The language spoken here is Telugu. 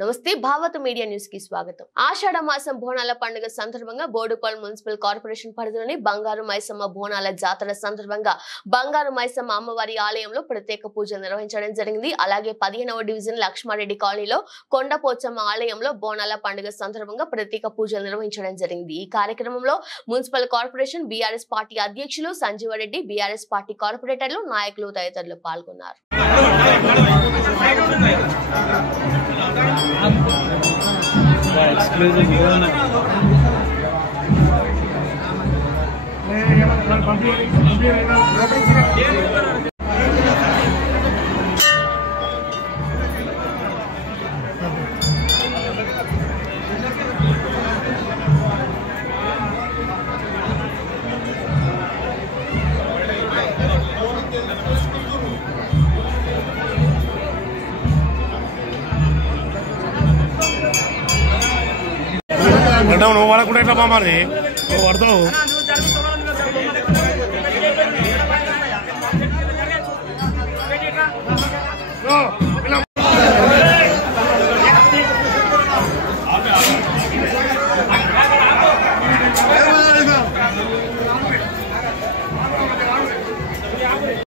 నమస్తే భావత్ మీడియా న్యూస్ కి స్వాగతం. ఆషాఢ మాసం బోనాల పండుగ సందర్భంగా బోడుపల్ మున్సిపల్ కార్పొరేషన్ పరిధిలోని బంగారు మైసమ్మ బోనాల జాతర సందర్భంగా బంగారు మైసమ్మ అమ్మవారి ఆలయంలో ప్రత్యేక పూజలు నిర్వహించడం జరిగింది. అలాగే 15వ డివిజన్ లక్ష్మారెడ్డి కాలనీలో కొండపోచమ్మ ఆలయంలో బోనాల పండుగ సందర్భంగా ప్రత్యేక పూజలు నిర్వహించడం జరిగింది. ఈ కార్యక్రమంలో మున్సిపల్ కార్పొరేషన్ బీఆర్ఎస్ పార్టీ అధ్యక్షులు సంజీవరెడ్డి, బీఆర్ఎస్ పార్టీ కార్పొరేటర్లు, నాయకులు తదితరులు పాల్గొన్నారు. నువ్వు వాళ్ళకుంటే ఎట్లా మామాది నువ్వు పడతావు.